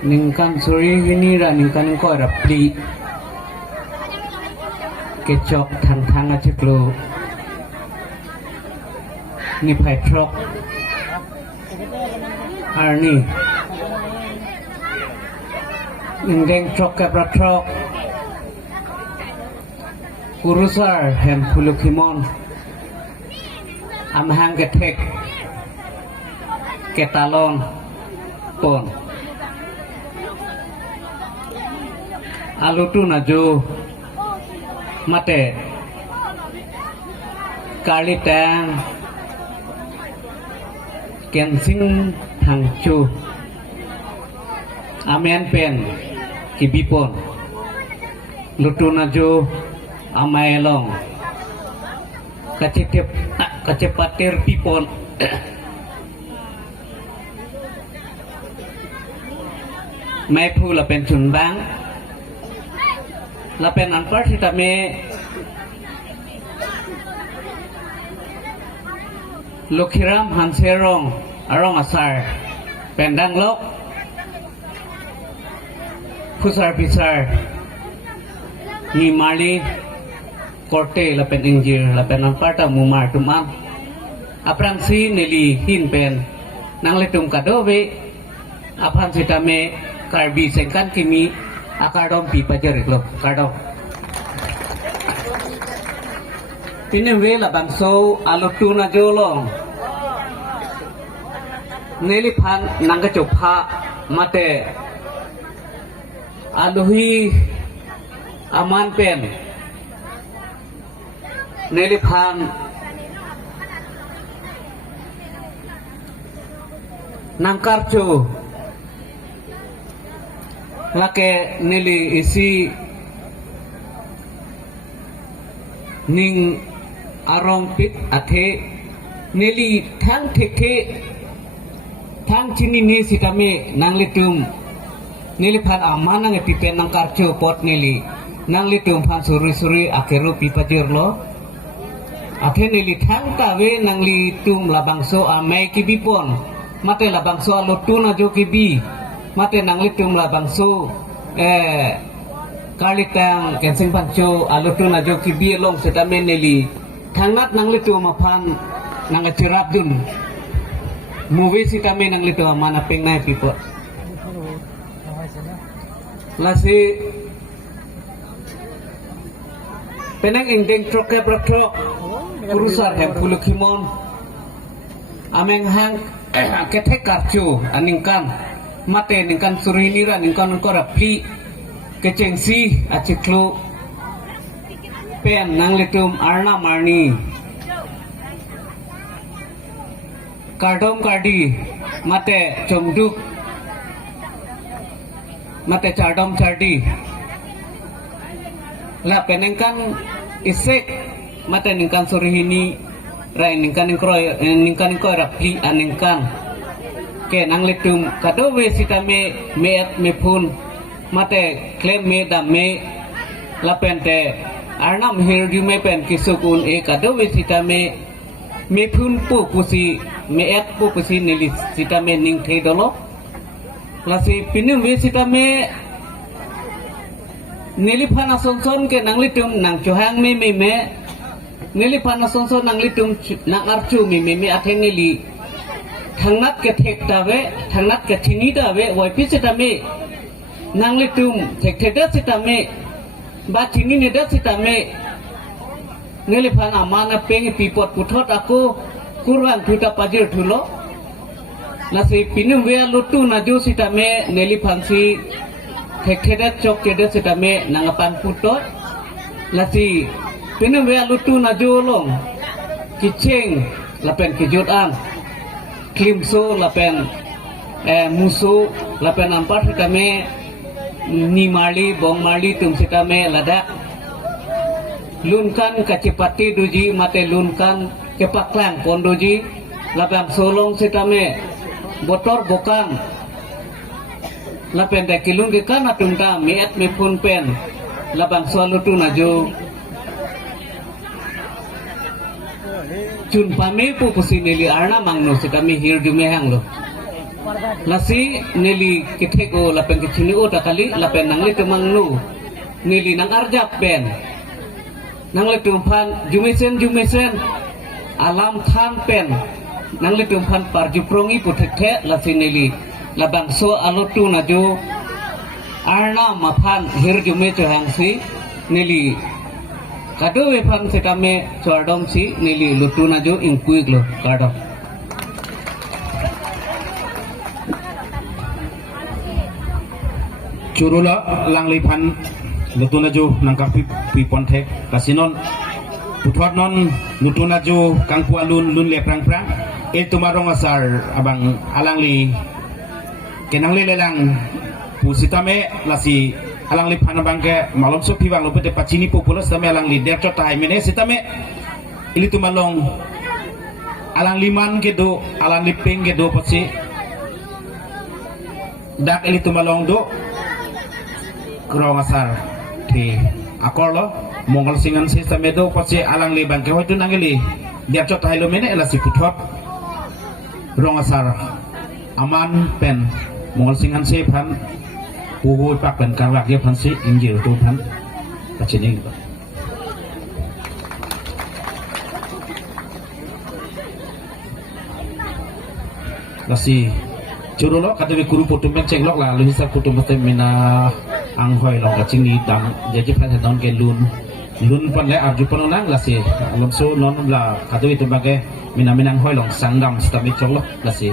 ningkan suri ini ra ningkan ko rapli kecok thang aja klo ni petrok arni indeng trok ke pratrok kurusar hem pulukimon amhang ketek ketalon pon alutu naju mate kali tang kensing hangcu amen pen kibipon lutu naju amaelong kacepatir piponไม่พูดเราเป็นชุนบ้างเราเป็นอันพัที่ทำให้ลูกฮิรามฮันเซรองอารองอาซาร์เป็นดังโลกผู้สารพิซาร์มีมาลีโคเต้เราเป็นอินเจอร์เราเป็นอันพัที่มูมาร์ตุมัมอัปรังซีเนลีหินเป็นนางเลตุมกาโดเวอัพันสิทำให้karbi sengkan kimi akadom pipa jerik lo kadom ini wela bangso alutu na jolong neli phan nangga chopha mate aluhi aman pen neli phan nangkarcho lake nili isi ning arong pit athe nili thang theke thang chini ne sitame nanglitum nili phan amana ngetipe nang karcho pot nili nanglitum phan suri akeru pipajir lo athe nili thang tawe nanglitum labangso amai kibipon mate labangso alotu na jo kibi mate nanglitum la bangso kalitang kensing pancho alutu na jo kibi long setame neli thangat nanglitum aphan nangachirap dun movie sitame nanglitum mana pengnai people lasi penang indeng troke pratrok kurusar hem pulukimon ameng hang ketek karchu aningkan mate ningkan surinira ningkan ko rapli kecengsi aciklu pen nanglitum arna marni kardom kardi mate chomduk mate chardom chardi la penengkan isek mate ningkan surihini rai ningkan ko rapli aningkan ke nanglitum kadowe sitame meet mepun mate klem me dame lapente arnam hirju me pen kisukun e kadowe sitame mepun pu pusi meet pu pusi nilis sitame ning thedolo lasi pinum we sitame nilipana sonson ke nanglitum nang johang me nilipana sonson nanglitum nang archu me atheneli thangnat ke thek tawe thangnat ke thini tawe wai pisitame nanglitum thektheda sitame ba thini neda sitame ngeliphan amana peng pipot puthot aku kurang thuta pajir thulo nasi pinum we lutu naju sitame neliphan si thektheda chok keda sitame nangapan putot nasi pinum we lutu naju long kicheng lapen kijut ang klimso lapen muso lapen ampar sitame nimali bongmali tum sitame ladak lunkan kacipati duji mate lunkan kepaklang pondoji lapang solong sitame botor bokang lapen da kilung ke kan atunta meet me pun pen lapang solutu naju chun pame pu pusinili arna mangno sitame hirdu me hanglo lasi nili kitheko lapen kichini o takali lapen nangli tumang nu nili nang arjap pen nangli tumpan jumisen alam than pen nangli tumpan parjuprongi puthekhe lasi nili labang so alotu naju arna maphan hirjume johangsi nili kado wefam setame chordom si nili lutu naju ingkuik lo kado curula langlipan lutu naju nangkap pipon thek kasinon puthot non lutu naju kangpu alun lun le prang itu marong asar abang alangli kenangli lelang pusitame lasi alangli panabang ke malom so piwang lo pete pacini populas tame alangli dercho tai mene sitame ili tumalong alangli man ke do alangli peng ke do pasi dak ili tumalong do kurang asar di akor lo mongol singan sitame do pasi alangli bangke hoitu nangili dercho tai lo mene lasi puthot rong asar aman pen mongol singan se pan puhu pak pen kawak dia pan si injil tu pan pacini gitu lasi curulo kata we guru putum menceng lok lah lu hisap putum mesti mina anghoi long kacing ni dam jadi pan don ke lun pan le arju panonang lasi lom so non la kata we tu bagai mina hoi long sangdam stamit chok lok lasi